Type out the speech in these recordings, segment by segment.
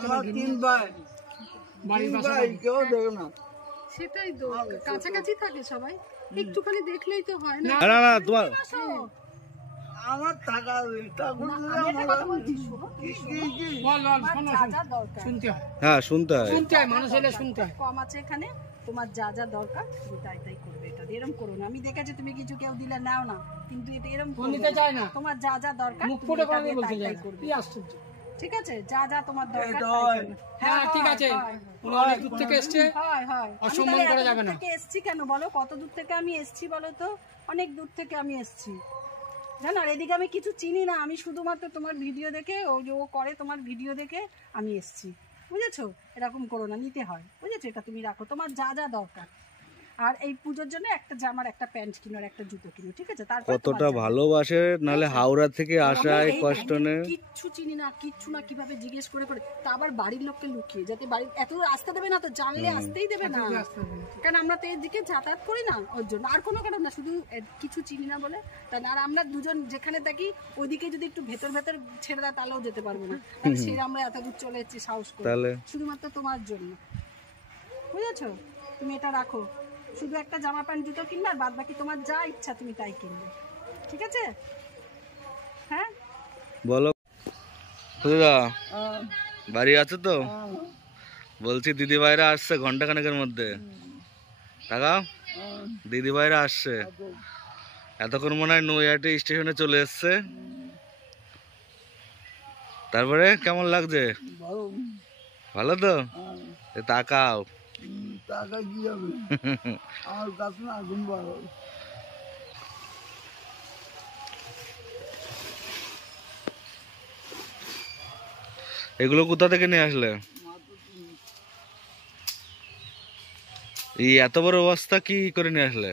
আমার 3 ভাই বাড়ির ভাই কেউ দেখো না সেটাই তো কাছাকাছি থাকে সবাই একটুখানি দেখলেই তো হয় না না না তোমার আমার টাকা বল শুনতে হয় হ্যাঁ শুনতে হয় মানুষ হলে শুনতে হয় কম আছে এখানে তোমার যা যা দরকার তুমি তাই করবে এটা এরকম করো না আমি দেখেছি তুমি কিছু কেউ দিলে নাও না কিন্তু এটা এরকম নিতে চাই না তোমার যা যা দরকার মুখ ফুটে করে বলতে চাই কি আশ্চর্য ঠিক আছে যা যা তোমার দরকার হ্যাঁ ঠিক আছে অনেক দূর থেকে এসেছে হয় হয় অসম্মান করা যাবে না এসেছি কেন বলো কত দূর থেকে আমি এসেছি বলো তো অনেক দূর থেকে আমি এসেছি জানো আর এদিকে আমি কিছু চিনি না আমি শুধুমাত্র তোমার ভিডিও দেখে ও করে তোমার ভিডিও দেখে আমি এসেছি বুঝেছো এরকম করো না নিতে হয় বুঝেছো এটা তুমি রাখো তোমার যা যা দরকার আর এই পূজোর জন্য একটা জামার একটা প্যান্ট কিনো আর একটা জুতো কিনো ঠিক আছে তারপর কতটা ভালোবাসে নালে হাওড়া থেকে আসায় কষ্ট নেই কিচ্ছু চিনি না কিচ্ছু না কিভাবে জিজ্ঞেস করে তা আবার বাড়ির লোককে লুকিয়ে যাতে বাড়ির এত আসতে দেবে না তো জানলে আসতেই দেবে না কারণ আমরা তো এদিকে যাতায়াত করি না ওর জন্য আর কোনো কারণ না শুধু কিছু চিনি না বলে তাই আর আমরা দুজন যেখানে থাকি ওইদিকে যদি একটু ভেতর ভেতর ছেড়ে দেয় তাহলেও যেতে পারবো না সে আমরা এত দূর চলে এসেছি সাহস করে শুধুমাত্র তোমার জন্য বুঝেছো তুমি এটা রাখো শুধু একটা জামা প্যান্ট জুতো কিনবে আর বাদ বাকি তোমার যা ইচ্ছা তুমি তাই কিনবে ঠিক আছে হ্যাঁ বলো খুদা বাড়ি আছো তো বলছি দিদি ভাইরা আসছে ঘন্টা খানেকের মধ্যে টাকা দিদি ভাইরা আসছে এতক্ষণ মনে হয় নৈহাটি স্টেশনে চলে এসছে তারপরে কেমন লাগছে ভালো তো তাকাও টাকা কি হবে আমার কাছে না ঘুম পাড়ো এগুলো কোথা থেকে নিয়ে আসলে এই এত বড় বস্তা কি করে নিয়ে আসলে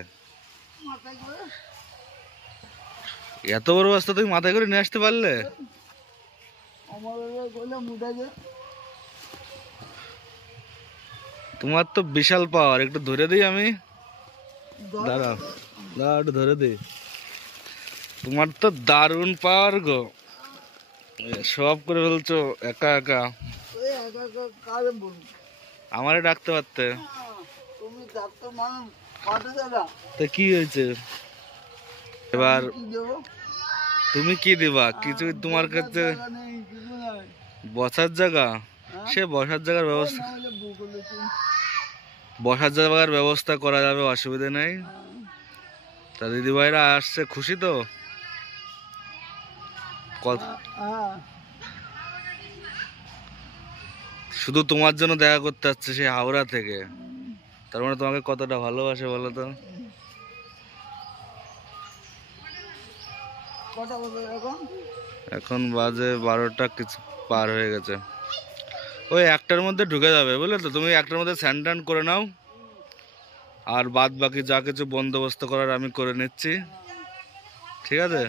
এত বড় বস্তা তুমি মাথায় করে নিয়ে আসতে পারলে তোমার তো বিশাল পাওয়ার একটু ধরে দিই আমি দাঁড়াও দাঁড়াও একটু ধরে দিই তোমার তো দারুণ পাওয়ার গো সব করে ফেলছো একা একা আমারে ডাকতে পারতে তো কি হয়েছে এবার তুমি কি দিবা কিছু তোমার কাছে বসার জায়গা সে বসার জায়গার ব্যবস্থা করা যাবে অসুবিধা নেই তা দিদি ভাইরা আসছে খুশি তো শুধু তোমার জন্য দেখা করতে আসছে সে হাওড়া থেকে তার মানে তোমাকে কতটা ভালোবাসে বলো তো এখন বাজে 12টা কিছু পার হয়ে গেছে ওই একটার মধ্যে ঢুকে যাবে বুঝলে তো তুমি একটার মধ্যে স্নান টান করে নাও আর বাদ বাকি যা কিছু বন্দোবস্ত করার আমি করে নিচ্ছি ঠিক আছে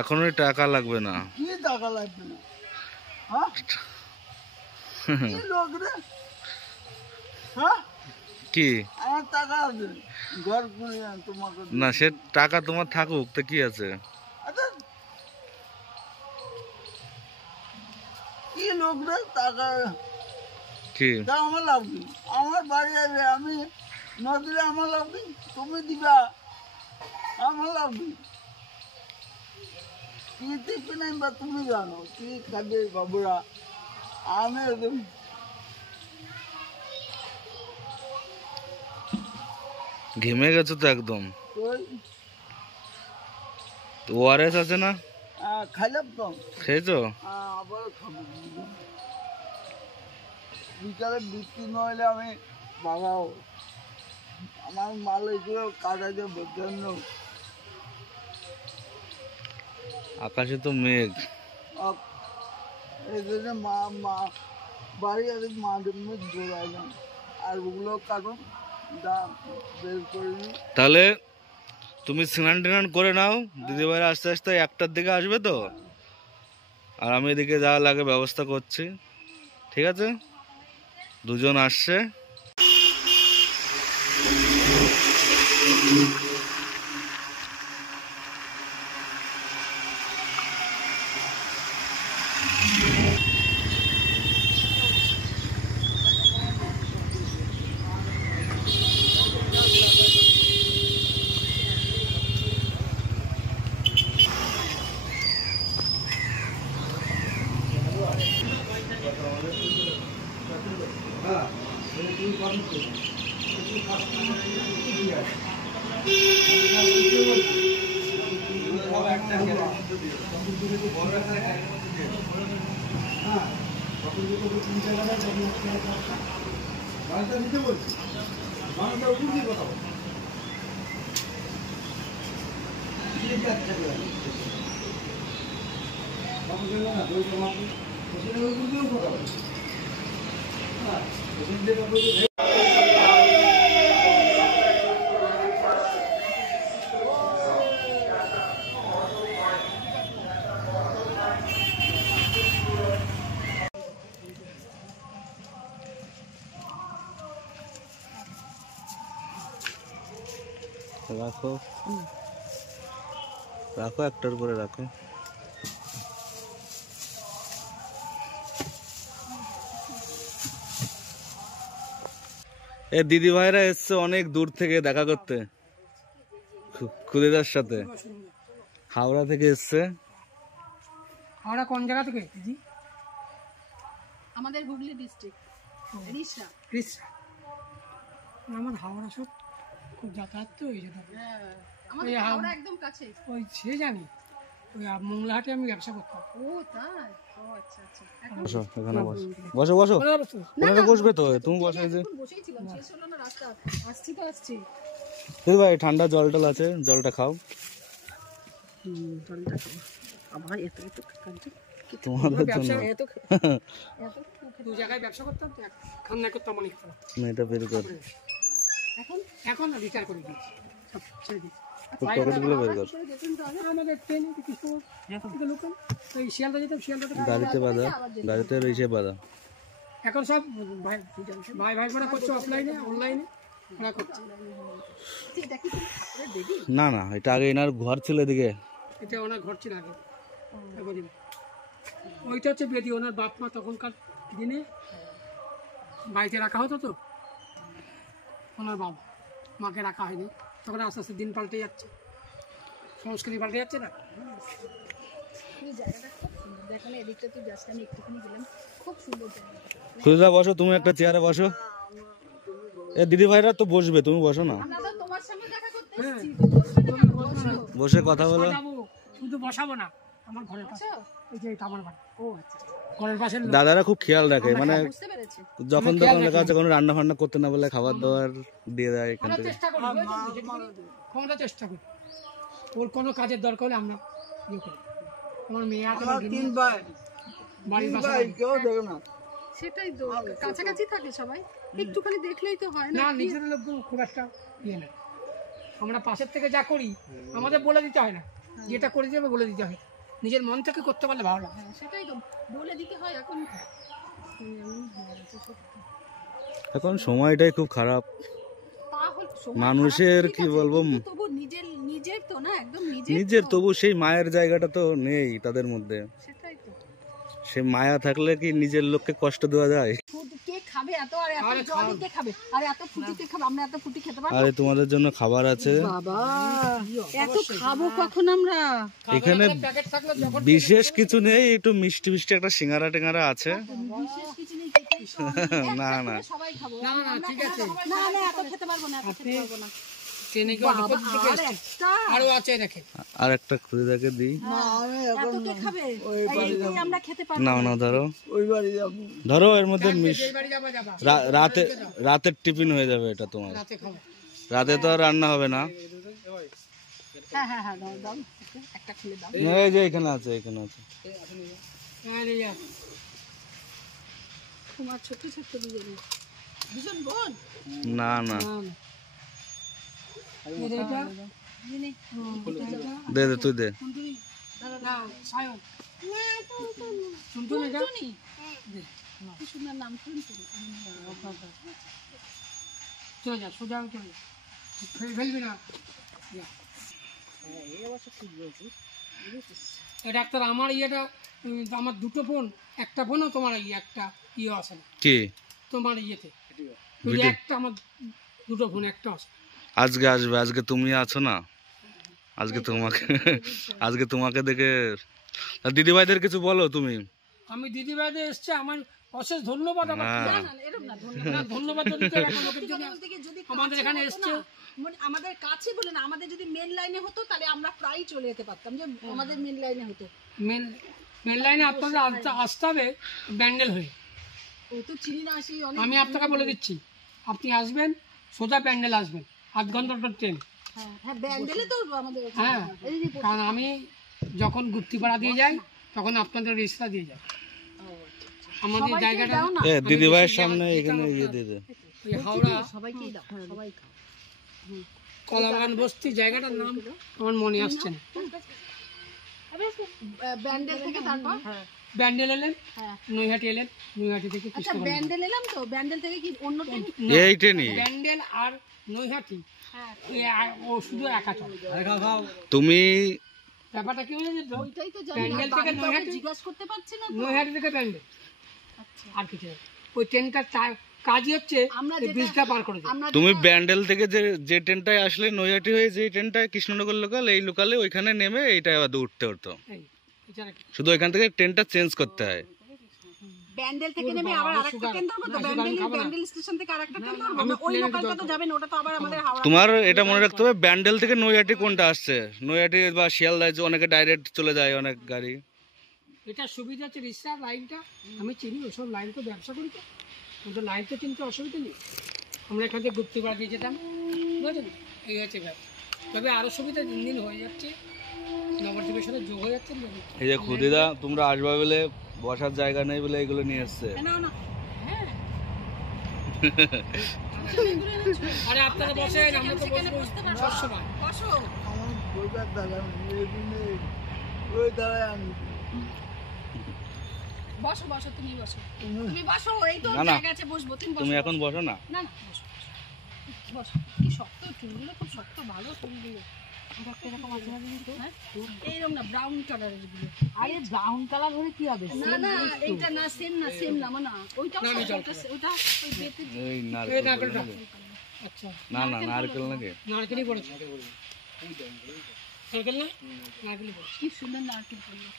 এখন ওই টাকা লাগবে না কি না সে টাকা তোমার থাকুক তো কি আছে কি লোকরা টাকা কি আমার লাগবে আমার বাড়ি যাবে আমি না দিলে আমার লাগবে তুমি দিবা আমার লাগবে কি দিবে না বা তুমি জানো কি খাবে বাবুরা আমি ঘেমে গেছো তো একদম ওআরএস আছে না খাইলাম তো খেয়েছো আবার খাবো বিকালে বৃষ্টি নইলে আমি বাগাও আমার মাল এগুলো কাটা যাবে জন্য আকাশে তো মেঘ এই জন্য মা বাড়ি আর মাঠে মেঘ জোড়াইলাম আর ওগুলো কাটুন বের করে তাহলে তুমি স্নান টান করে নাও দিদিভাইরা আস্তে আস্তে 1টার দিকে আসবে তো আর আমি এদিকে যা লাগে ব্যবস্থা করছি ঠিক আছে দুজন আসছে রাখো রাখো, একটার উপরে রাখো। এ দিদি ভাইরা এসছে অনেক দূর থেকে দেখা করতে খুদিদার সাথে, হাওড়া থেকে এসছে। হাওড়া কোন জায়গা থেকে দিদি? আমাদের হুগলি ডিস্ট্রিক্ট রিসরা। রিসরা। আমার হাওড়া সব খুব যাতায়াত তো ওই জন্য। আমাদের হাওড়া একদম কাছে। ওই সে জানি, ওই মংলাহাটে আমি ব্যবসা করতাম। ও তাই? ও আচ্ছা আচ্ছা। বসো এখানে, বসো বসো বসো, এখানে বসবে তো তুমি, বসো। এই যে বসেই ছিলাম, শেষ হলো না রাস্তা, আসছি তো আসছি। দিদি ভাই ঠান্ডা জল টল আছে, জলটা খাও। জলটা আবার এত এত কাঁদছে তোমাদের জন্য। এত এত দু জায়গায় ব্যবসা করতাম তো, খান্না করতাম অনেক। এটা বের কর, এখন এখন রিটায়ার করে দিয়েছি, সব ছেড়ে দিয়েছি। পকেটগুলো বের কর। আমাদের ট্রেনে কিছু লোকাল ওই শিয়ালদা যেতাম, শিয়ালদা গাড়িতে বাঁধা, গাড়িতে রয়েছে বাঁধা। এখন সব ভাই ভাই ভাই করা করছে, অফলাইনে অনলাইনে ওরা করছে। না না, এটা আগে এনার ঘর ছিল এদিকে। এটা ওনার ঘর ছিল আগে। ওইটা হচ্ছে বেদি, ওনার বাপ মা তখনকার দিনে বাড়িতে রাখা হতো তো, ওনার বাবা মাকে রাখা হয়নি। তখন আস্তে আস্তে দিন পাল্টে যাচ্ছে, সংস্কৃতি পাল্টে যাচ্ছে না। দেখেন এদিকটা তুই যাস, আমি একটুখানি গেলাম, খুব সুন্দর জায়গা। খুদিদা বসো, তুমি একটা চেয়ারে বসো। এ দিদি ভাইরা তো বসবে, তুমি বসো না, আমরা তো তোমার সঙ্গে দেখা করতে হ্যাঁ, এসেছি। বসে কথা বলো। যাবো, শুধু বসাবো না, আমার ঘরের পাশে এই যে এটা আমার বাড়ি। ও আচ্ছা, ঘরের পাশে দাদারা খুব খেয়াল রাখে, মানে বুঝতে পেরেছি। যখন তখন দেখা যাচ্ছে কোনো রান্না ফান্না করতে না বলে খাবার দাবার দিয়ে দেয় এখান থেকে। চেষ্টা করি, ক্ষমতা চেষ্টা করি। ওর কোনো কাজের দরকার হলে আমরা ইয়ে করি। আমার মেয়ে আছে, আমার তিন ভাই, বাড়ির তিন পাশে ভাই কেউ দেখে না। সেটাই তো, কাছাকাছি থাকে সবাই, একটুখানি দেখলেই তো হয় না, না। নিজের লোক খুব একটা ইয়ে না। আমরা পাশের থেকে যা করি আমাদের বলে দিতে হয় না, যেটা করে দিতে হবে বলে দিতে হয়। নিজের মন থেকে করতে পারলে ভালো লাগে। হ্যাঁ, সেটাই তো বলে দিতে হয় এখন। এখন সময়টাই খুব খারাপ, মানুষের কি বলবো, তবু নিজের নিজের তো না, একদম নিজের তবু সেই মায়ের জায়গাটা তো নেই তাদের মধ্যে। সেটাই তো। সে মায়া থাকলে কি নিজের লোককে কষ্ট দেওয়া যায়? কে খাবে এত, আর এত জল কে খাবে, আর এত ফুটি কে খাবে? আমরা এত ফুটি খেতে পারবো? আরে তোমাদের জন্য খাবার আছে, বাবা এত খাবো কখন আমরা? এখানে প্যাকেট থাকলে যখন বিশেষ কিছু নেই, একটু মিষ্টি মিষ্টি একটা সিঙ্গারা টিঙ্গারা আছে। বিশেষ কিছু নেই, না না, সবাই খাবো। না না ঠিক আছে, না না এত খেতে পারবো না, এত খেতে পারবো না। ট্রেনে গিয়ে অল্প দিকে আর একটা আরো আছে দেখে। আর একটা খুদিদাকে দিই। না আমি এত এখন কে খাবে? ওই বাড়ি এই আমরা খেতে পারবো নাও না, ধরো ওই বাড়ি যাবো। ধরো, এর মধ্যে যেই বাড়ি যাবা যাবা, রাতে রাতের টিফিন হয়ে যাবে এটা তোমার। রাতে খাবো। রাতে তো আর রান্না হবে না। হ্যাঁ হ্যাঁ হ্যাঁ, দাও দাও, একটা খুলে দাও। এই যে এখানে আছে, এখানে আছে। হ্যাঁ রে যা। তোমার ছোট ছোট দুজন বোন? না না, এটা যিনি দে দে, তুই দে। না সায়ন শুনতুন এটা টুনি, কি সুন্দর নাম টুনটুনি। চলে যা, সোজা চলে যা, ফেলবি না। ডাক্তার আমার ইয়েটা, আমার দুটো ফোন, একটা ফোনও তোমার একটা ইয়ে আসে না কি তোমার ইয়েতে। ওই যে একটা আমার দুটো ফোন একটা আসে। আজকে আসবে, আজকে তুমি আছো না, আজকে তোমাকে দেখে। দিদি ভাইদের কিছু বলো তুমি। আমি দিদি ভাইদের এসছে, আমার অশেষ ধন্যবাদ। আমার এরকম না, ধন্যবাদ দিতে এখন লোকের জন্য যদি আমাদের এখানে এসছে। আমাদের কাছে বলে না, আমাদের যদি মেন লাইনে হতো তাহলে আমরা প্রায় চলে যেতে পারতাম, যে আমাদের মেন লাইনে হতো। মেন লাইনে আপনাদের আসতে হবে ব্যান্ডেল হয়ে। ও তো চিনি না, আসি অনেক। আমি আপনাকে বলে দিচ্ছি, আপনি আসবেন সোজা প্যান্ডেল আসবেন, 8 ঘন্টার ট্রেন। হ্যাঁ ব্যান্ডেলে তো আমাদের। হ্যাঁ, কারণ আমি যখন গুপ্তিপাড়া দিয়ে যাই তখন আপনাদের রিক্সা দিয়ে যাই। আমাদের জায়গাটা দিদি ভাইয়ের সামনে এখানে ইয়ে দিয়ে দে। ওই হাওড়া সবাইকেই দাও, সবাই খাও। কলাবাগান বস্তি জায়গাটার নাম আমার মনে আসছে না। ব্যান্ডেল থেকে তারপর ব্যান্ডেল এলেন, হ্যাঁ নৈহাটি এলেন, নৈহাটি থেকে আচ্ছা ব্যান্ডেল এলাম তো, ব্যান্ডেল থেকে কি অন্য ট্রেন? এই ট্রেনই ব্যান্ডেল আর নৈহাটি ও শুধু একা চলে। তুমি ব্যাপারটা কি হয়েছে তো, ওইটাই তো জানি, ব্যান্ডেল থেকে নৈহাটি, জিজ্ঞাসা করতে পারছি না তো। নৈহাটি থেকে ব্যান্ডেল, আচ্ছা আর কিছু না। ওই ট্রেনটার কাজই হচ্ছে আমরা এই ব্রিজটা পার করে দেয়। আমরা তুমি ব্যান্ডেল থেকে যে ট্রেনটায় আসলে নৈহাটি হয়ে যে ট্রেনটায় কৃষ্ণনগর লোকাল, এই লোকালে ওইখানে নেমে এইটাই আবার উঠতে হতো। এই, এছাড়া কি? শুধু ওইখান থেকে ট্রেনটা চেঞ্জ করতে হয়। ব্যান্ডেল থেকে নেমে আবার আরেকটা ট্রেন ধরবো তো, ব্যান্ডেল স্টেশন থেকে আরেকটা ট্রেন ধরবো না, ওই লোকালটা তো যাবেন, ওটা তো আবার আমাদের হাওড়া। তোমার এটা মনে রাখতে হবে ব্যান্ডেল থেকে নৈহাটি কোনটা আসছে। নৈহাটি বা শিয়ালদায় যে অনেকে ডাইরেক্ট চলে যায় অনেক গাড়ি। এটা সুবিধা হচ্ছে রিক্সার লাইনটা আমি চিনি, ওসব লাইন তো ব্যবসা করি তো, কিন্তু লাইন তো চিনতে অসুবিধা নেই। আমরা এখান থেকে গুপ্তিপাড়া দিয়ে যেতাম, বুঝলেন, এই হচ্ছে ব্যাপার। তবে আরও সুবিধা দিন দিন হয়ে যাচ্ছে, নবদ্বীপের সাথে যোগ হয়ে যাচ্ছে। এই যে খুদিদা তোমরা আসবা বলে বসার জায়গা নেই বলে এগুলো নিয়ে এসছে। না না হ্যাঁ আরে আপনারা বসেন, আমরা তো বসবো সবসময়। বসো আমার বইটার দাদা নেই, ওই দাঁড়ায় আমি। বসো বসো, তুমি বসো, তুমি বসো, এই তো না, না। জায়গা আছে বসবো, তুমি বসো। তুমি এখন বসো না। না না বসো বসো। কি শক্ত চুলগুলো, খুব শক্ত, ভালো চুলগুলো। এইরকম না, ব্রাউন কালারের গুলো। আরে ব্রাউন কালার হলে কি হবে? না না এইটা না, সেম না, সেম না মানে ওইটাও ওইটা ওই বেতে। এই এই নারকেল নারকেলটা। নাকি? আচ্ছা, না না নারকেল নাকি? নারকেলই পড়েছে। নারকেল না, নারকেলই পড়েছে। কি সুন্দর নারকেল পড়লো।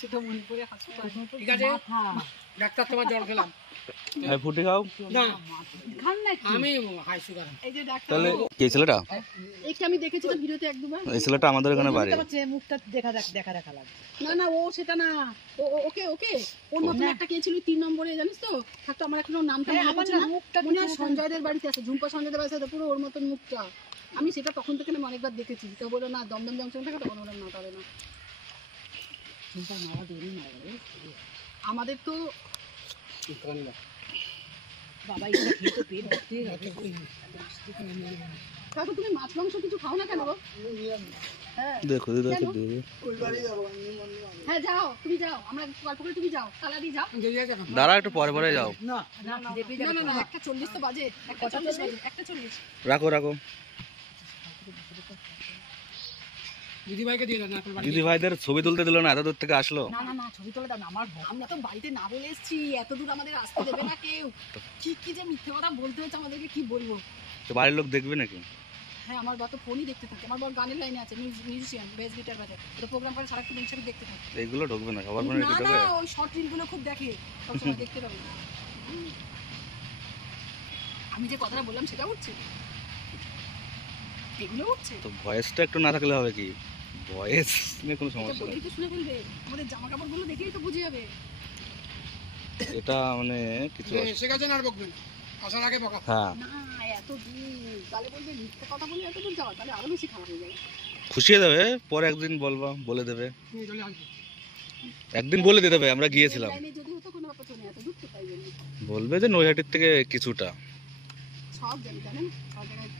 সেটা মনে করে হাসি পায়। ঠিক আছে, ডাক্তার তোমার জ্বর খেলাম এই ফুটি খাও। না, খান না আমি হাই সুগার। এই যে ডাক্তার, তাহলে কে ছেলেটা? এইটা আমি দেখেছি তো ভিডিওতে এক দুবার। এই ছেলেটা আমাদের এখানে বাড়ি। মুখটা দেখা লাগে। না না ও সেটা না, ওকে ওকে ওর মতন একটা কে ছিল 3 নম্বরে, জানিস তো, থাকতো আমার এখনো নামটা মনে পড়ছে না। মনে হয় সঞ্জয়দের বাড়িতে আছে, ঝুম্পা সঞ্জয়দের বাড়িতে আছে, পুরো ওর মতন মুখটা। আমি সেটা তখন থেকে আমি অনেকবার দেখেছি। তো বলো না দমদম জংশন থেকে, তখন ওরা না পারে না। আমাদের তো বাবা এটা খেয়ে তো পেট ভর্তি হয়ে গেছে। কাকু তুমি মাছ মাংস কিছু খাও না কেন গো? হ্যাঁ দেখো দিদা একটু দিয়ে দে। ওই বাড়ি যাবো আমি। হ্যাঁ যাও, তুমি যাও, আমরা গল্প করে, তুমি যাও, কালাদি যাও। দাঁড়া একটু পরে পরে যাও। না না না 1:40 তো বাজে, 1:40 বাজে, 1:40। রাখো রাখো। দিদিভাইকে দিয়ে দেন নারকেল বাড়ি। দিদি ভাইদের ছবি তুলতে দিল না, এত দূর থেকে আসলো। না না না ছবি তোলা দাও না, আমার আমরা তো বাড়িতে না বলে এসেছি, এত দূর আমাদের আসতে দেবে না কেউ। কি কি যে মিথ্যে কথা বলতে হচ্ছে আমাদেরকে, কি বলবো। তো বাড়ির লোক দেখবে নাকি? হ্যাঁ আমার বর তো ফোনই দেখতে থাকে, আমার বর গানের লাইনে আছে, মিউজিশিয়ান, বেস গিটার বাজায়, তো প্রোগ্রাম করে সারাক্ষণ হিসাবে দেখতে থাকে। এইগুলো ঢুকবে না, সবার মনে না ঢুকবে। না ওই শর্ট রিলগুলো খুব দেখে, সবসময় দেখতে পাবে। আমি যে কথাটা বললাম সেটা উঠছে, এগুলো উঠছে। তো ভয়েসটা একটু না থাকলে হবে কি? ভয়েস নিয়ে কোনো এটা সমস্যা নেই। বলেই তো শুনে বলবে, আমাদের জামা কাপড়গুলো দেখেই তো বুঝে যাবে। এটা মানে কিছু এসে গেছেন আর বকবেন, আসার আগে বকা। হ্যাঁ না এত দূর তাহলে বলবে মিথ্যে কথা বলে এত দূর যাওয়া, তাহলে আরো বেশি খারাপ হয়ে যাবে। খুশিয়ে দেবে, পরে একদিন বলবা, বলে দেবে, তুমি চলে আসবে। একদিন বলে দিতে হবে আমরা গিয়েছিলাম। লাইনে যদি হতো কোনো ব্যাপার ছিল না, এত দূর তো পাই যাবে। বলবে যে নৈহাটির থেকে কিছুটা। সব জানি জানেন, সব জায়গায়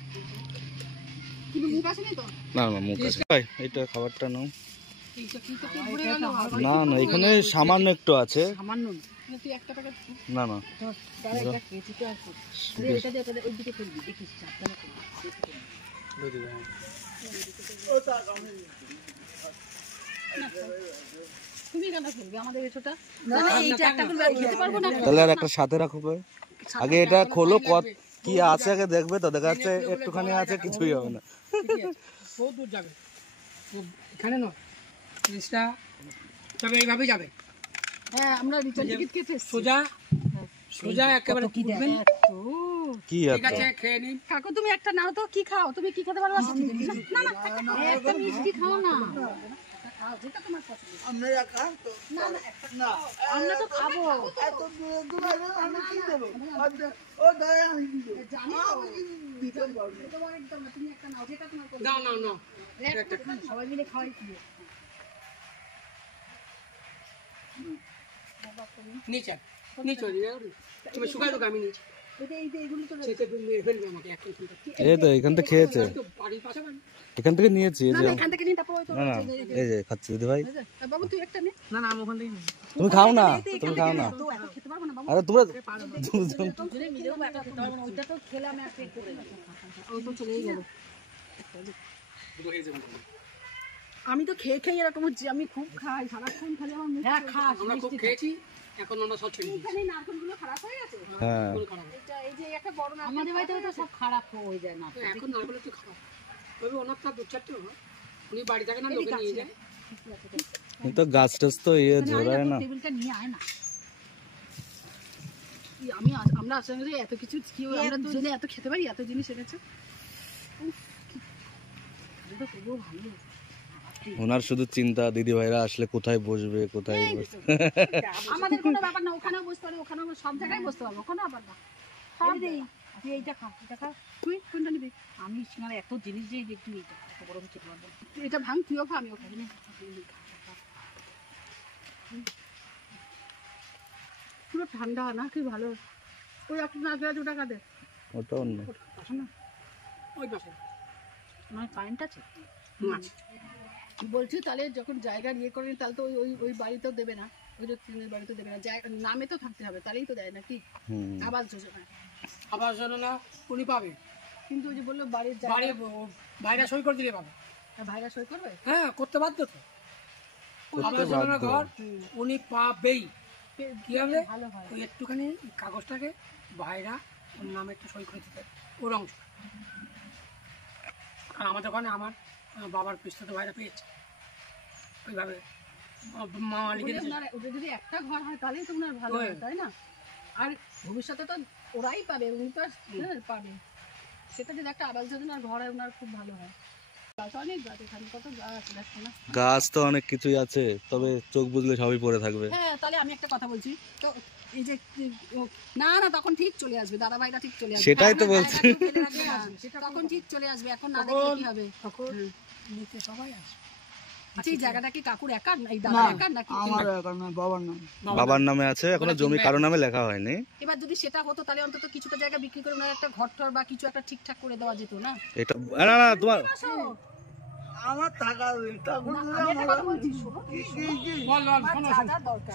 কিন্তু মুখ আসেনি তো। না না মুখ আছে ভাই, এটা খাবারটা নাও। এইটা কি তো পেট ভরে গেল। না না এখানে সামান্য একটু আছে। সামান্য তুই একটা প্যাকেট না না তারা এটা খেয়েছি তো আর এটা দিয়ে ওই দিকে ফেলবি, দেখিস সাবধানে করবি। তুমি কেন ফেলবে আমাদের এটোটা? না এইটা একটা করে খেতে পারবো না। তাহলে আর একটা সাথে রাখো ভাই। আগে এটা খোলো, কত কি আছে আগে দেখবে তো, দেখা যাচ্ছে একটুখানি আছে, কিছুই হবে না। বহুত দূর যাবে, তো এখানে নয়, জিনিসটা তবে এইভাবেই যাবে হ্যাঁ আমরা রিটার্ন টিকিট কেটে এসেছি। সোজা সোজা একেবারে উঠবেন। কি ঠিক আছে খেয়ে নিন। কাকু তুমি একটা নাও তো, কি খাও তুমি, কি খেতে ভালোবাসো? না না একটা মিষ্টি খাও না, যেটা তোমার পছন্দ। আপনারা খান তো? না আমরা তো খাবো। এত দূরে দূরে আমি কি দেবো? ও দাঁড়া আমি কি দেবো? আমি কি দিতে পারবো? তোমার একদম না, তুমি একটা নাও যেটা তোমার পছন্দ। নাও নাও নাও সবাই মিলে খাওয়াই কি নিচে নিচে তুমি শুকাই দোকা আমি নিচে এইগুলো তো চেতে মেরে ফেলবে আমাকে এখন এই তো এখান থেকে খেয়েছে, বাড়ির পাশে বাড়ি। এখান থেকে নিয়েছি এই যে। এখান থেকে নিন, তারপর ওই তো না না এই যে খাচ্ছি দিদি ভাই। বাবু তুই একটা নে। না না আমি ওখান থেকে নিই। তুমি খাও না, তুমি খাও না। তো এত খেতে পারবো না বাবু। আরে তোমরা দুজনে মিলেও এত খেতে পারবো না, ওইটা তো খেলে আমি একটা করে ও তো চলেই গেল। আমি তো খেয়ে খেয়ে এরকম হচ্ছে, আমি খুব খাই সারাক্ষণ খালি আমার মুখ। হ্যাঁ খাস, আমরা খুব খেয়েছি, এখন আমরা সব ছেড়ে দিয়েছি। এখানে নারকেলগুলো খারাপ হয়ে গেছে। হ্যাঁ এটা এই যে একটা বড় নারকেল আমাদের বাড়িতে তো সব খারাপ হয়ে যায় না। এখন নারকেল একটু খারাপ, তবে ওনার তার 2-4টে হয়। উনি বাড়ি থাকে না, লোকে নিয়ে যায়। তো গাছ টাছ তো ইয়ে ঝোড়ায় না। টেবিলটা নিয়ে আয় না। আমি আমরা আসলে এত কিছু কি আমরা দুজনে এত খেতে পারি, এত জিনিস এনেছে। এটা খুব ভালো। ওনার শুধু চিন্তা দিদি ভাইরা আসলে কোথায় বসবে, কোথায় বসবে। আমাদের কোনো ব্যাপার না, ওখানেও বসতে পারি, ওখানেও সব জায়গায় বসতে পারবো, কোনো ব্যাপার না। তুই এইটা খা, এটা খা। তুই কোনটা নিবি? আমি সিঙ্গারা এত জিনিস দিয়ে যে তুই এটা এত বড় খেতে পারবো না। এটা ভাঙ, তুইও খা, আমিও খাবো। পুরো ঠান্ডা না, কি ভালো। ওই একটা নারকেল 2 টাকা দে। ওটা অন্য। ওই পাশে আমার কারেন্ট আছে। মাছ বলছি তাহলে যখন জায়গা নিয়ে করেন তাহলে তো ওই ওই ওই বাড়িতেও দেবে না, ওই যে টিনের বাড়িতেও দেবে না, নামে তো থাকতে হবে, তাহলেই তো দেয় নাকি হুম আবাস যোজনা। আবার জন্য না উনি পাবে, কিন্তু ওই যে বললো বাড়ির বাড়ি বাইরে সই করে দিলে পাবে। ভাইরা সই করবে। হ্যাঁ করতে বাধ্য তো, করতে আবাস যোজনা বাধ্য। ঘর উনি পাবেই। কি হবে, ভালো হয়। ওই একটুখানি কাগজটাকে বাইরা ওর নামে একটু সই করে দিতে, ওর অংশ। আর আমাদের ওখানে আমার বাবার পিস্ততে ভাইরা পেয়েছে ওইভাবে মা লিখে দিয়েছে। ওদের যদি একটা ঘর হয় তাহলেই তো ওনার ভালো হয়, তাই না? আর ভবিষ্যতে তো ওরাই পাবে, উনি তো আর পাবে। সেটা যদি একটা আবাস যোজনার ঘর হয় ওনার খুব ভালো হয়। গাছ অনেক গাছ, এখানে কত গাছ দেখছে না। গাছ তো অনেক কিছুই আছে, তবে চোখ বুঝলে সবই পড়ে থাকবে। হ্যাঁ তাহলে আমি একটা কথা বলছি তো, এই যে না না তখন ঠিক চলে আসবে, দাদা ভাইরা ঠিক চলে আসবে। সেটাই তো বলছি। তখন ঠিক চলে আসবে, এখন না দেখলে কি হবে? তখন নিচে সবাই আছে। আচ্ছা এই জায়গাটা কি কাকুর একার, এই দাদা একার নাকি? আমার এখন না, বাবার নাম। বাবার নামে আছে, এখনো জমি কারো নামে লেখা হয়নি। এবার যদি সেটা হতো তাহলে অন্তত কিছুটা জায়গা বিক্রি করে ওনার একটা ঘর টর বা কিছু একটা ঠিকঠাক করে দেওয়া যেত না? এটা না না তোমার আমার টাকা ঠাকুর আমি একটা কথা বলছি, শোনো, বল বল, তোমার শোনো, যা শোনো। যা দরকার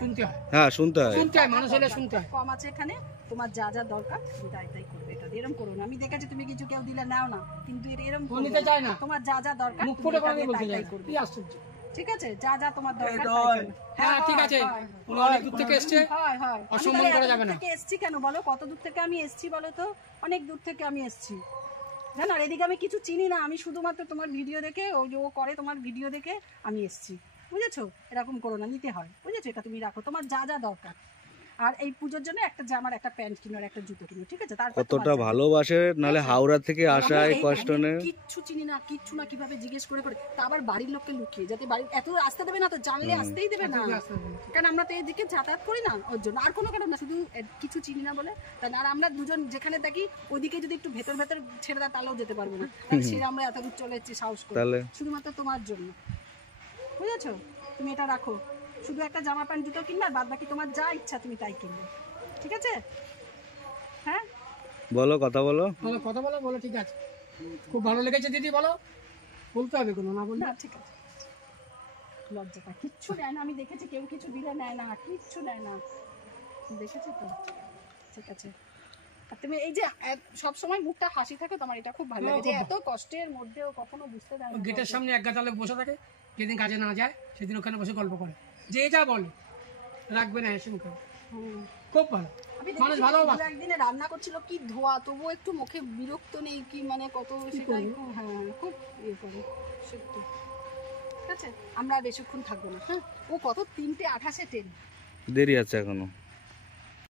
হ্যাঁ শুনতে হয়, শুনতে হয়। শুনতে হয়, মানুষ হলে শুনতে হয়। কম আছে এখানে, তোমার যা যা দরকার তুমি তাই তাই করবে। এটা এরকম করো না, আমি দেখেছি তুমি কিছু কেউ দিলে নাও না, কিন্তু এটা এরকম ও নিতে চায় না। তোমার যা যা দরকার মুখ তুমি ফুটে এটা করে দিয়ে বলতে তাই যায় তাই না। করবে। কি আশ্চর্য। ঠিক আছে, যা যা তোমার দরকার এটা তাই হয়। করবে। হ্যাঁ ঠিক আছে, হয়। উনি অনেক দূর থেকে এসছে, হয় হয়, আমি অসম্মান তাহলে করা এত যাবে দূর না। থেকে এসছি কেন বলো? কত দূর থেকে আমি এসছি বলো তো? অনেক দূর থেকে আমি এসছি, জানো। আর এদিকে আমি কিছু চিনি না, আমি শুধুমাত্র তোমার ভিডিও দেখে, ওই যে ও করে তোমার ভিডিও দেখে আমি এসছি, বুঝেছো? এরকম করো না, নিতে হয়, বুঝেছো? এটা তুমি রাখো, তোমার যা যা দরকার। আর এই পুজোর জন্য একটা জামার, একটা প্যান্ট কিনো, আর একটা জুতো কিনো, ঠিক আছে? তারপর কতটা ভালোবাসে, নালে হাওড়া থেকে আসায় কষ্ট নেই। কিচ্ছু চিনি না, কিচ্ছু না, কিভাবে জিজ্ঞেস করে করে, তা আবার বাড়ির লোককে লুকিয়ে, যাতে বাড়ির এত আসতে দেবে না, তো জানলে আসতেই দেবে না, কারণ আমরা তো এদিকে যাতায়াত করি না, ওর জন্য। আর কোনো কারণ না, শুধু কিছু চিনি না বলে। আর আমরা দুজন যেখানে থাকি ওইদিকে যদি একটু ভেতর ভেতর ছেড়ে দেয় তাহলেও যেতে পারবো না, কারণ সে আমরা এত দূর চলে এসেছি সাহস করে, তাহলে শুধুমাত্র তোমার জন্য, বুঝেছো? তুমি এটা রাখো, শুধু একটা জামা প্যান্ট জুতো কিনবে, আর বাদ বাকি তোমার যা ইচ্ছা তুমি তাই কিনবে, ঠিক আছে? হ্যাঁ বলো, কথা বলো। বলো, কথা বলো, বলো। ঠিক আছে, খুব ভালো লেগেছে দিদি, বলো। বলতে হবে কোনো, না বললে না ঠিক আছে, লজ্জাটা কিচ্ছু নেয় না, আমি দেখেছি কেউ কিছু দিলে নেয় না, কিচ্ছু নেয় না, দেখেছি তো। ঠিক আছে, আর তুমি এই যে সব সময় মুখটা হাসি থাকে, তোমার এটা খুব ভালো লাগে, যে এত কষ্টের মধ্যেও কখনো বুঝতে দেয় না। গেটের সামনে এক গাদা লোক বসে থাকে, যেদিন কাজে না যায় সেদিন ওখানে বসে গল্প করে, যে যা বলে রাখবে না এসে মুখে। হুম। খুব ভালো আমি মানুষ, দেখেছি ভালোবাসে। একদিনে রান্না করছিল, কি ধোয়া, তবুও একটু মুখে বিরক্ত নেই কি, মানে কত সেটাই হ্যাঁ খুব ইয়ে করে সত্যি। আছে? আমরা আর বেশিক্ষণ থাকবো না, হ্যাঁ? ও কত 3:28 ট্রেন। দেরি আছে এখনো।